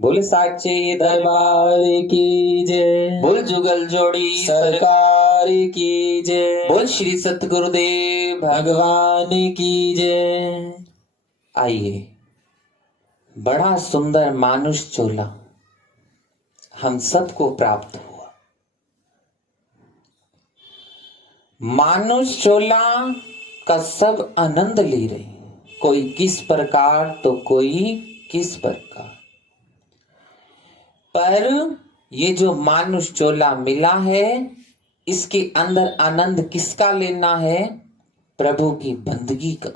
बोल साचे दरबार की जय, बोल जुगल जोड़ी सरकार की जय, बोल श्री सतगुरुदेव भगवान की जय। आइए, बड़ा सुंदर मानुष चोला हम सबको प्राप्त हुआ। मानुष चोला का सब आनंद ले रहे, कोई किस प्रकार तो कोई किस प्रकार, पर ये जो मानुष चोला मिला है इसके अंदर आनंद किसका लेना है? प्रभु की बंदगी का।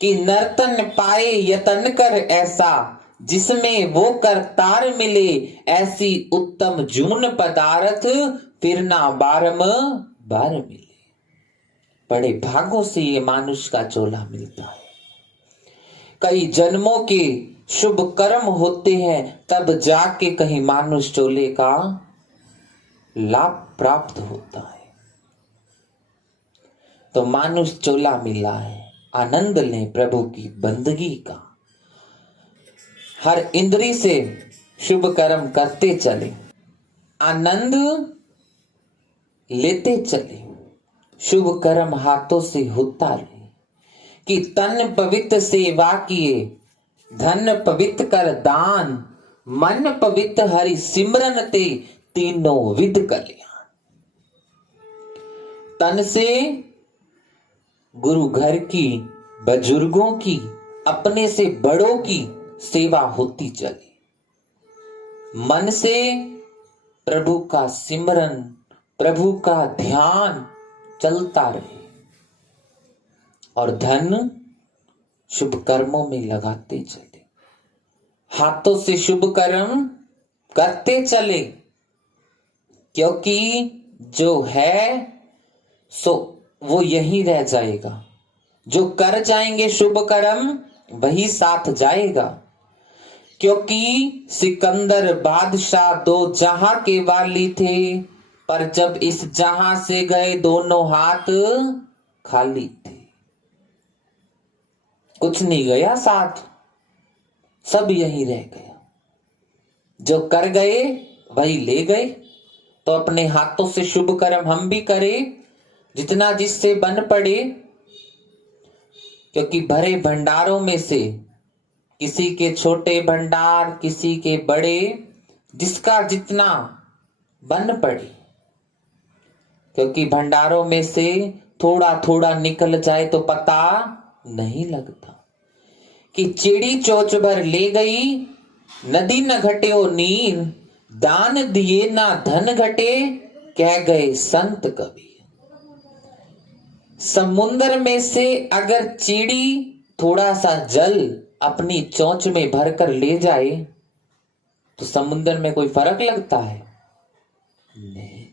कि नर्तन पाए यतन कर ऐसा, जिसमें वो करतार मिले, ऐसी उत्तम जून पदार्थ फिर ना बारंबार मिले। बड़े भागों से ये मानुष का चोला मिलता है। कई जन्मों के शुभ कर्म होते हैं तब जाके कहीं मानुष चोले का लाभ प्राप्त होता है। तो मानुष चोला मिला है, आनंद लें प्रभु की बंदगी का। हर इंद्री से शुभ कर्म करते चले, आनंद लेते चले, शुभ कर्म हाथों से होता रहे। कि तन पवित्र सेवा किए, धन पवित्र कर दान, मन पवित्र हरि सिमरन ते, तीनों विध कल्याण। तन से गुरु घर की, बुजुर्गों की, अपने से बड़ों की सेवा होती चले। मन से प्रभु का सिमरन, प्रभु का ध्यान चलता रहे, और धन शुभ कर्मों में लगाते चले, हाथों से शुभ कर्म करते चले। क्योंकि जो है सो वो यही रह जाएगा, जो कर जाएंगे शुभ कर्म वही साथ जाएगा। क्योंकि सिकंदर बादशाह दो जहां के वाली थे, पर जब इस जहां से गए दोनों हाथ खाली थे। कुछ नहीं गया साथ, सब यही रह गया। जो कर गए वही ले गए। तो अपने हाथों से शुभ कर्म हम भी करें, जितना जिससे बन पड़े। क्योंकि भरे भंडारों में से किसी के छोटे भंडार, किसी के बड़े, जिसका जितना बन पड़े। क्योंकि भंडारों में से थोड़ा थोड़ा निकल जाए तो पता नहीं लगता। कि चिड़ी चोच भर ले गई, नदी न घटे नीर, दान दिए ना धन घटे, कह गए संत कबीर। समुद्र में से अगर चिड़ी थोड़ा सा जल अपनी चोंच में भरकर ले जाए तो समुद्र में कोई फर्क लगता है? नहीं।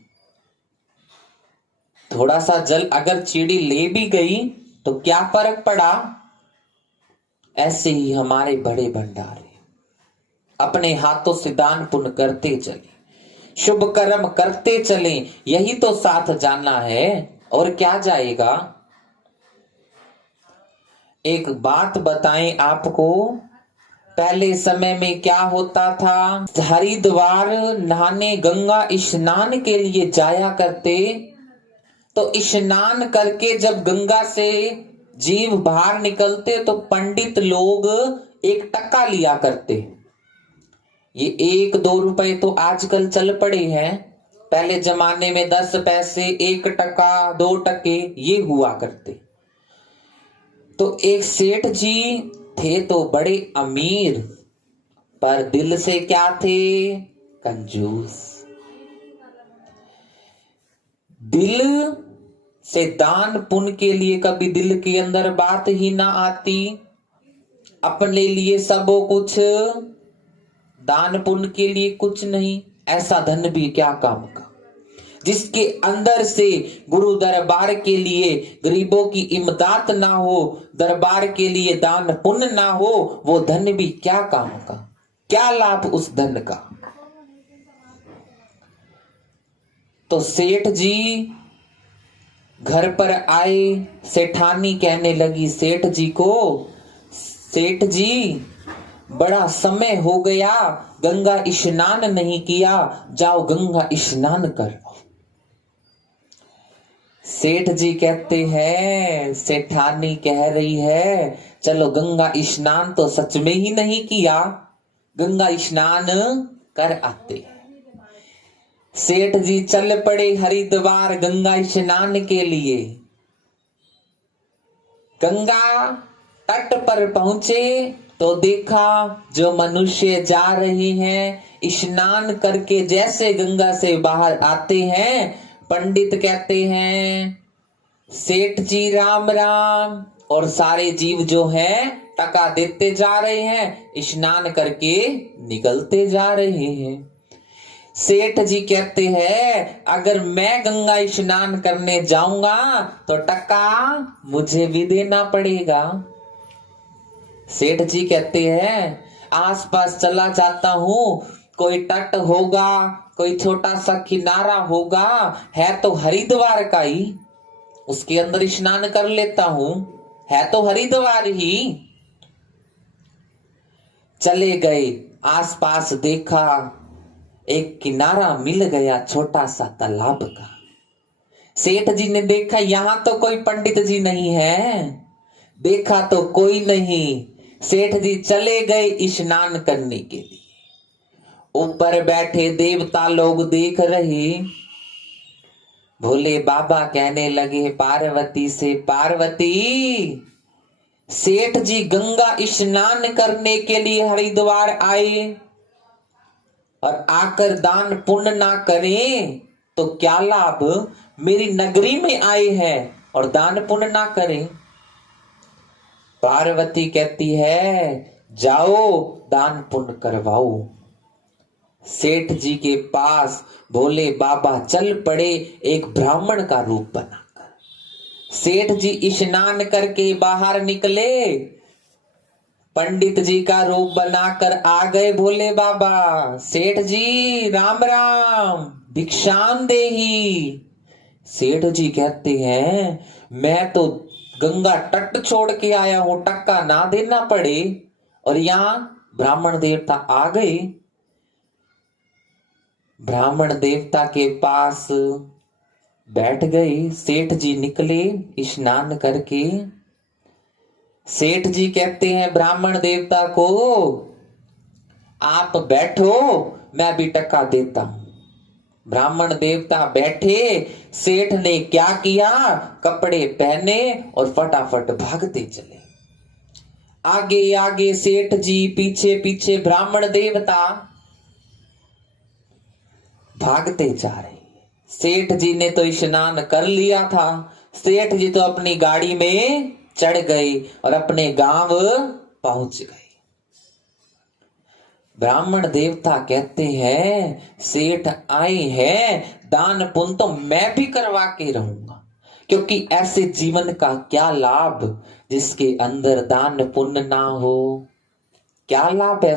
थोड़ा सा जल अगर चिड़ी ले भी गई तो क्या फर्क पड़ा? ऐसे ही हमारे बड़े भंडार है। अपने हाथों से दान पुण्य करते चले, शुभ कर्म करते चले, यही तो साथ जाना है। और क्या जाएगा? एक बात बताएं आपको, पहले समय में क्या होता था? हरिद्वार नहाने, गंगा स्नान के लिए जाया करते। तो स्नान करके जब गंगा से जीव बाहर निकलते तो पंडित लोग 1 टका लिया करते। ये 1-2 रुपए तो आजकल चल पड़े हैं। पहले जमाने में 10 पैसे, 1 टका, 2 टके ये हुआ करते। तो एक सेठ जी थे तो बड़े अमीर, पर दिल से क्या थे? कंजूस। दिल से दान पुण्य के लिए कभी दिल के अंदर बात ही ना आती। अपने लिए सब कुछ, दान पुण्य के लिए कुछ नहीं। ऐसा धन भी क्या काम का? जिसके अंदर से गुरु दरबार के लिए गरीबों की इमदाद ना हो, दरबार के लिए दान पुण्य ना हो, वो धन भी क्या काम का? क्या लाभ उस धन का? तो सेठ जी घर पर आए, सेठानी कहने लगी सेठ जी को, सेठ जी बड़ा समय हो गया गंगा स्नान नहीं किया, जाओ गंगा स्नान कर आओ। सेठ जी कहते हैं, सेठानी कह रही है चलो गंगा स्नान तो सच में ही नहीं किया, गंगा स्नान कर आते हैं। सेठ जी चल पड़े हरिद्वार गंगा स्नान के लिए। गंगा तट पर पहुंचे तो देखा जो मनुष्य जा रहे हैं स्नान करके, जैसे गंगा से बाहर आते हैं पंडित कहते हैं सेठ जी राम राम, और सारे जीव जो हैं टका देते जा रहे हैं, स्नान करके निकलते जा रहे हैं। सेठ जी कहते हैं अगर मैं गंगा स्नान करने जाऊंगा तो टका मुझे भी देना पड़ेगा। सेठ जी कहते हैं आसपास चला जाता हूं, कोई तट होगा, कोई छोटा सा किनारा होगा, है तो हरिद्वार का ही, उसके अंदर स्नान कर लेता हूं, है तो हरिद्वार ही। चले गए, आसपास देखा, एक किनारा मिल गया छोटा सा तालाब का। सेठ जी ने देखा यहां तो कोई पंडित जी नहीं है, देखा तो कोई नहीं। सेठ जी चले गए स्नान करने के लिए। ऊपर बैठे देवता लोग देख रहे। भोले बाबा कहने लगे पार्वती से, पार्वती सेठ जी गंगा स्नान करने के लिए हरिद्वार आए और आकर दान पुण्य ना करें तो क्या लाभ, मेरी नगरी में आए हैं और दान पुण्य ना करें। पार्वती कहती है जाओ दान पुण्य करवाओ। सेठ जी के पास भोले बाबा चल पड़े एक ब्राह्मण का रूप बनाकर। सेठ जी स्नान करके बाहर निकले, पंडित जी का रूप बनाकर आ गए भोले बाबा। सेठ जी राम राम, भिक्षाम देही। सेठ जी कहते हैं मैं तो गंगा तट छोड़ के आया हूं, टक्का ना देना पड़े, और यहां ब्राह्मण देवता आ गए। ब्राह्मण देवता के पास बैठ गए। सेठ जी निकले स्नान करके। सेठ जी कहते हैं ब्राह्मण देवता को आप बैठो, मैं भी टक्का देता हूं। ब्राह्मण देवता बैठे। सेठ ने क्या किया, कपड़े पहने और फटाफट भागते चले। आगे आगे सेठ जी, पीछे पीछे ब्राह्मण देवता भागते जा रहे। सेठ जी ने तो स्नान कर लिया था। सेठ जी तो अपनी गाड़ी में चढ़ गए और अपने गांव पहुंच गए। ब्राह्मण देवता कहते हैं सेठ आए हैं, दान पुण्य तो मैं भी करवा के रहूंगा, क्योंकि ऐसे जीवन का क्या लाभ जिसके अंदर दान पुण्य ना हो। क्या लाभ है।